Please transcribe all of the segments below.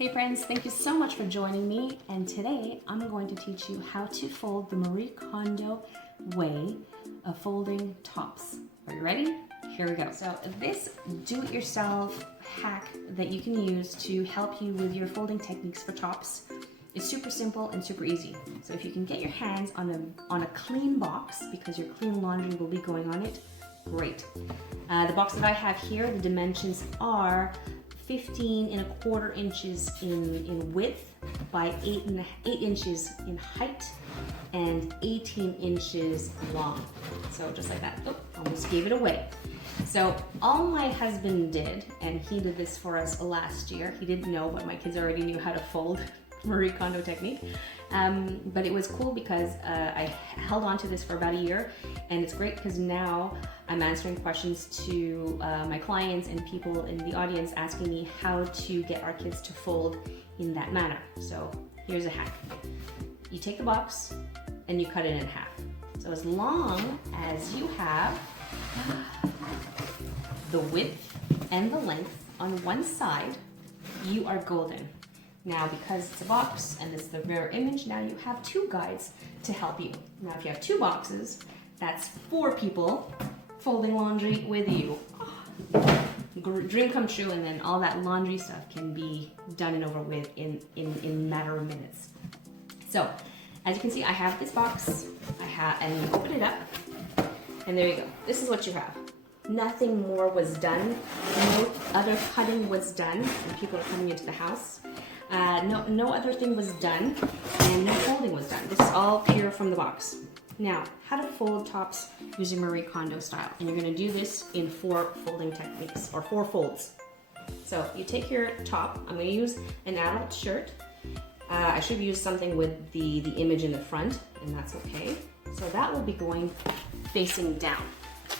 Hey friends, thank you so much for joining me, and today I'm going to teach you how to fold the Marie Kondo way of folding tops. Are you ready? Here we go. So this do-it-yourself hack that you can use to help you with your folding techniques for tops is super simple and super easy. So if you can get your hands on a clean box, because your clean laundry will be going on it, great. The box that I have here, the dimensions are 15¼ inches in width by 8 inches in height and 18 inches long. So just like that. Oh, almost gave it away. So all my husband did, and he did this for us last year. He didn't know, but my kids already knew how to fold Marie Kondo technique. But it was cool because I held on to this for about a year, and it's great because now I'm answering questions to my clients and people in the audience asking me how to get our kids to fold in that manner. So here's a hack. You take the box and you cut it in half. So as long as you have the width and the length on one side, you are golden. Now, because it's a box and it's the mirror image, now you have two guides to help you. Now, if you have two boxes, that's 4 people folding laundry with you. Dream come true, and then all that laundry stuff can be done and over with in a matter of minutes. So, as you can see, I have this box, and you open it up, and there you go. This is what you have. Nothing more was done. No other cutting was done, and people are coming into the house. No other thing was done, and no folding was done. This is all pure from the box. Now, how to fold tops using Marie Kondo style. And you're gonna do this in 4 folding techniques, or 4 folds. So you take your top. I'm gonna use an adult shirt. I should have used something with the image in the front, and that's okay. So that will be going facing down.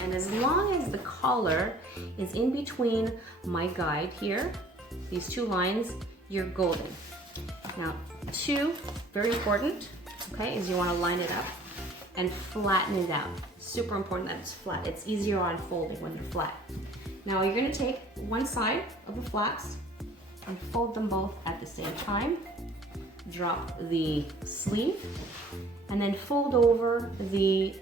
And as long as the collar is in between my guide here, these 2 lines, you're golden. Now, 2, very important, okay, is you wanna line it up and flatten it out. Super important that it's flat. It's easier on folding when they're flat. Now, you're gonna take one side of the flats and fold them both at the same time. Drop the sleeve, and then fold over the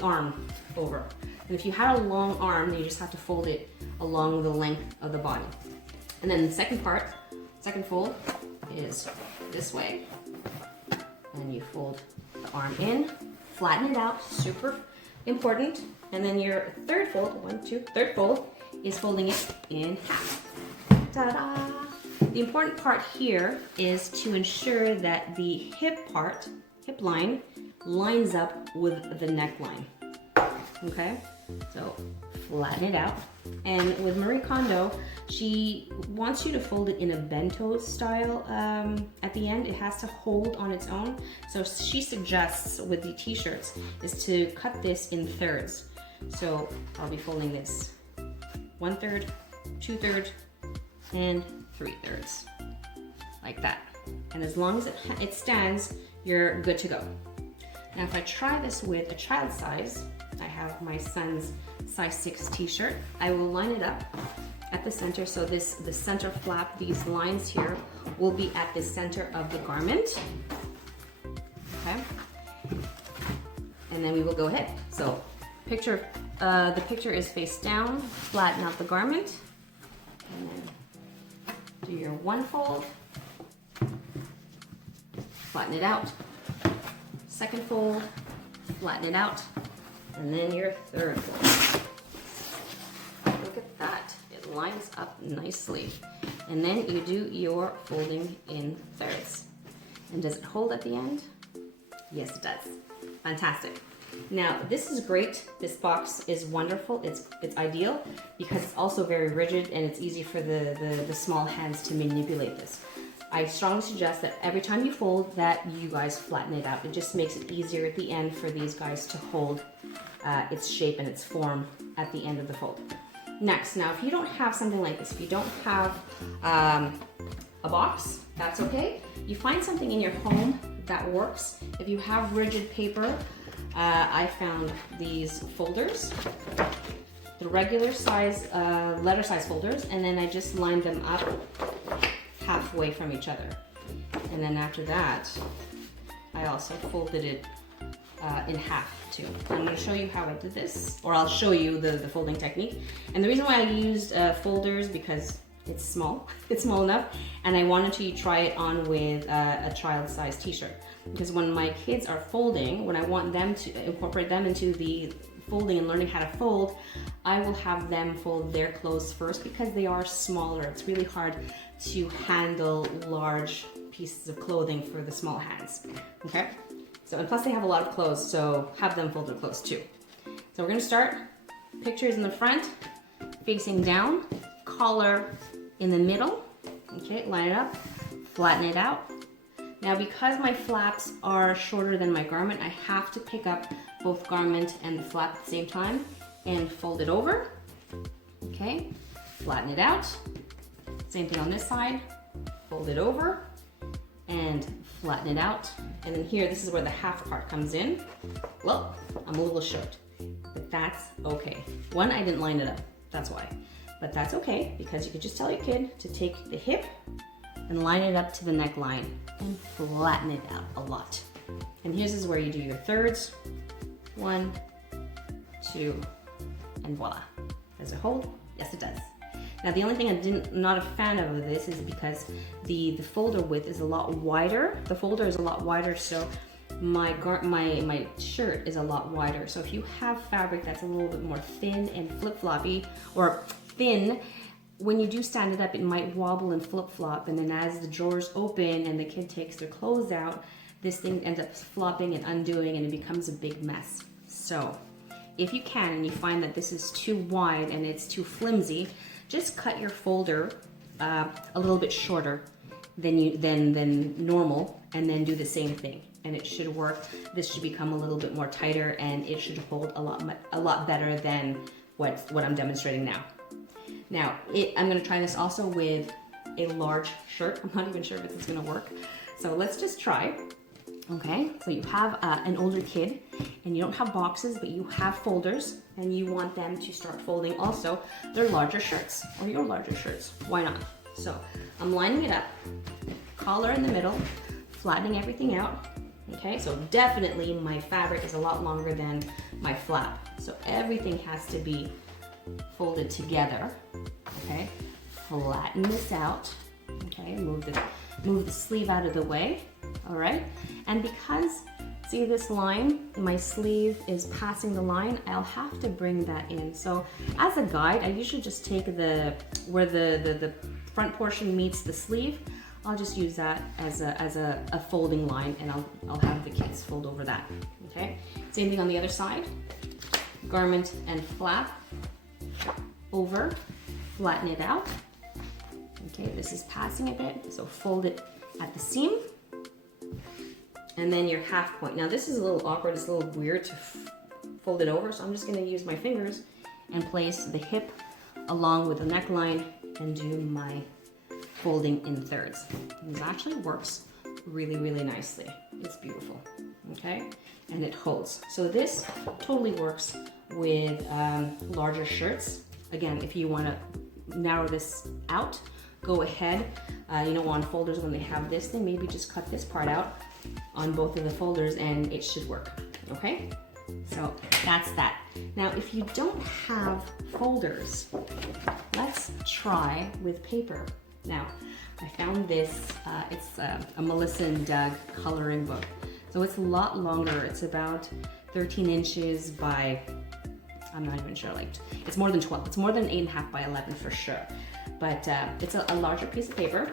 arm over. And if you had a long arm, then you just have to fold it along the length of the body. And then the second fold is this way. And you fold the arm in, flatten it out, super important. And then your third fold, third fold is folding it in half. Ta-da! The important part here is to ensure that the hip line, lines up with the neckline. Okay? So flatten it out. And with Marie Kondo, she wants you to fold it in a bento style at the end. It has to hold on its own. So she suggests with the t-shirts is to cut this in thirds. So I'll be folding this 1/3, 2/3, and 3/3, like that. And as long as it stands, you're good to go. Now if I try this with a child size, I have my son's size 6 t-shirt. I will line it up at the center, so the center flap, these lines here, will be at the center of the garment. Okay? And then we will go ahead. So the picture is face down, flatten out the garment, and then do your 1 fold, flatten it out, 2nd fold, flatten it out, and then your 3rd fold. Look at that, it lines up nicely. And then you do your folding in thirds. And does it hold at the end? Yes, it does. Fantastic. Now, this is great. This box is wonderful. It's ideal because it's also very rigid, and it's easy for the small hands to manipulate this. I strongly suggest that every time you fold that you guys flatten it out. It just makes it easier at the end for these guys to hold its shape and its form at the end of the fold. Next, now if you don't have something like this, if you don't have a box, that's okay. You find something in your home that works. If you have rigid paper, I found these folders, the regular size, letter size folders, and then I just lined them up halfway from each other. And then after that, I also folded it in half too. I'm going to show you how I did this, or I'll show you the folding technique. And the reason why I used folders, because it's small, it's small enough, and I wanted to try it on with a child-sized t-shirt. Because when my kids are folding, when I want them to incorporate them into the folding and learning how to fold, I will have them fold their clothes first because they are smaller. It's really hard to handle large pieces of clothing for the small hands, okay? So, and plus they have a lot of clothes, so have them fold their clothes too. So we're gonna start, pictures in the front, facing down, collar in the middle, okay, line it up, flatten it out. Now because my flaps are shorter than my garment, I have to pick up both garment and the flap at the same time and fold it over, okay, flatten it out. Same thing on this side, fold it over and flatten it out. And then here, this is where the half part comes in. Well, I'm a little short, but that's okay. One, I didn't line it up, that's why. But that's okay, because you could just tell your kid to take the hip and line it up to the neckline and flatten it out a lot. And here's is where you do your thirds. 1, 2, and voila. Does it hold? Yes, it does. Now the only thing I'm not a fan of this is because the folder width is a lot wider. The folder is a lot wider, so my shirt is a lot wider. So if you have fabric that's a little bit more thin and flip-floppy, or thin, when you do stand it up, it might wobble and flip-flop, and then as the drawers open and the kid takes their clothes out, this thing ends up flopping and undoing, and it becomes a big mess. So if you can, and you find that this is too wide and it's too flimsy, just cut your folder a little bit shorter than normal, and then do the same thing, and it should work. This should become a little bit more tighter, and it should hold a lot better than what I'm demonstrating now. Now, I'm gonna try this also with a large shirt. I'm not even sure if this is gonna work. So let's just try, okay? So you have an older kid and you don't have boxes, but you have folders, and you want them to start folding also their larger shirts, or your larger shirts. Why not? So I'm lining it up, collar in the middle, flattening everything out, okay? So definitely my fabric is a lot longer than my flap. So everything has to be folded together, okay? Flatten this out, okay? Move the sleeve out of the way, all right? And because, see this line, my sleeve is passing the line, I'll have to bring that in. So as a guide, I usually just take where the front portion meets the sleeve, I'll just use that as a folding line, and I'll have the kids fold over that, okay? Same thing on the other side, garment and flap, over, flatten it out. Okay, this is passing a bit, so fold it at the seam. And then your half point. Now this is a little awkward, it's a little weird to fold it over, so I'm just gonna use my fingers and place the hip along with the neckline and do my folding in thirds. This actually works really, really nicely. It's beautiful, okay? And it holds. So this totally works with larger shirts. Again, if you want to narrow this out, go ahead. You know, on folders when they have this, then maybe just cut this part out on both of the folders and it should work, okay? So that's that. Now, if you don't have folders, let's try with paper. Now, I found this, it's a Melissa and Doug coloring book. So it's a lot longer. It's about 13 inches by, I'm not even sure, like, it's more than 12. It's more than 8.5 by 11 for sure. But it's a larger piece of paper.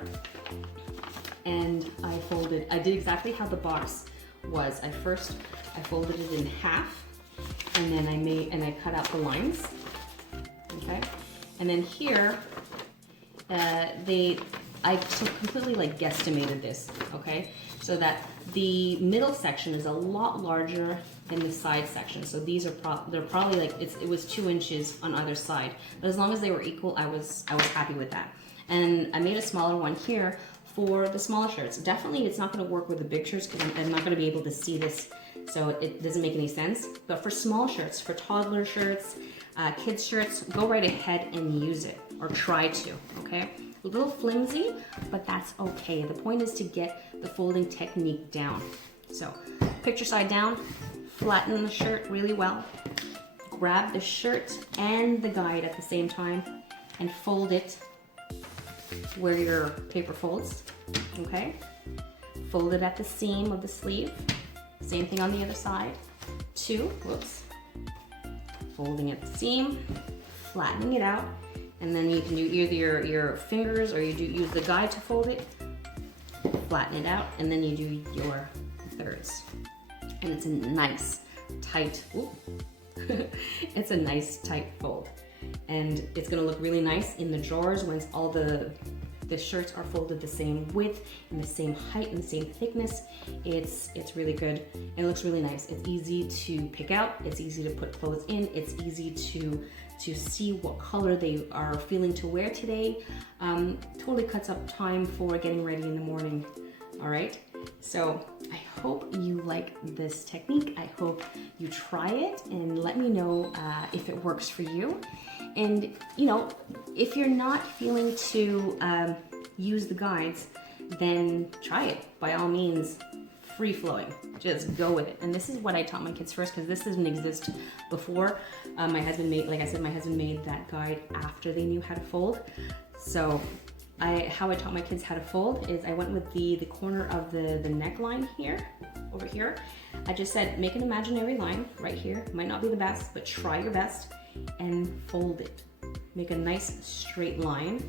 And I did exactly how the box was. I folded it in half, and then I cut out the lines, okay? And then here, I completely like guesstimated this, okay? So that the middle section is a lot larger than the side section. So these are they're probably like, it was 2 inches on either side. But as long as they were equal, I was happy with that. And I made a smaller one here for the smaller shirts. Definitely it's not gonna work with the big shirts because I'm not gonna be able to see this, so it doesn't make any sense. But for small shirts, for toddler shirts, kids shirts, go right ahead and use it, or try to, okay? a little flimsy, but that's okay. The point is to get the folding technique down. So picture side down, flatten the shirt really well, grab the shirt and the guide at the same time and fold it where your paper folds, okay? Fold it at the seam of the sleeve. Same thing on the other side. Folding at the seam, flattening it out, and then you can do either your fingers or you use the guide to fold it, flatten it out, and then you do your thirds. And it's a nice, tight, it's a nice tight fold. And it's gonna look really nice in the drawers once all the shirts are folded the same width and the same height and the same thickness. It's really good and it looks really nice. It's easy to pick out, it's easy to put clothes in, it's easy to see what color they are feeling to wear today. Totally cuts up time for getting ready in the morning, all right? So I hope you like this technique. I hope you try it and let me know if it works for you. And you know, if you're not feeling to use the guides, then try it. By all means, free flowing, just go with it. And this is what I taught my kids first, because this didn't exist before. My husband made, like I said, my husband made that guide after they knew how to fold. So how I taught my kids how to fold is I went with the corner of the neckline here, over here. I just said, make an imaginary line right here. Might not be the best, but try your best and fold it. Make a nice straight line.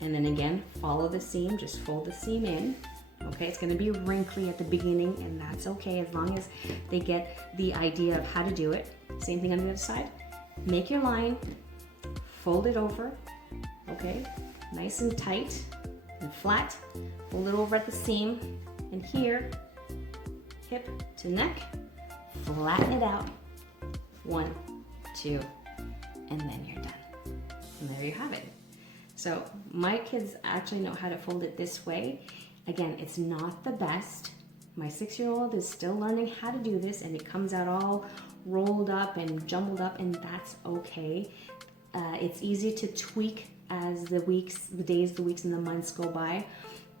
And then again, follow the seam, just fold the seam in. Okay, it's gonna be wrinkly at the beginning and that's okay as long as they get the idea of how to do it. Same thing on the other side. Make your line, fold it over, okay? Nice and tight and flat. Fold it over at the seam and here, hip to neck, flatten it out. 1, 2, and then you're done. And there you have it. So my kids actually know how to fold it this way. Again, it's not the best. My 6-year-old is still learning how to do this and it comes out all rolled up and jumbled up and that's okay. It's easy to tweak as the days, the weeks, and the months go by.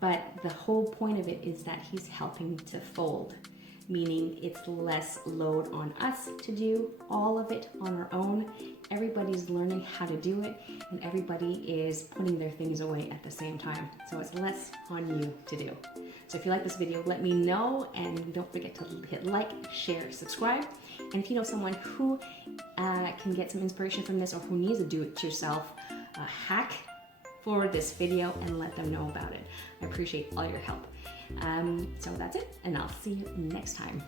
But the whole point of it is that he's helping to fold, meaning it's less load on us to do all of it on our own. Everybody's learning how to do it and everybody is putting their things away at the same time. So it's less on you to do. So if you like this video, let me know and don't forget to hit like, share, subscribe. And if you know someone who can get some inspiration from this or who needs a do-it-yourself hack, forward this video and let them know about it. I appreciate all your help. So that's it, and I'll see you next time.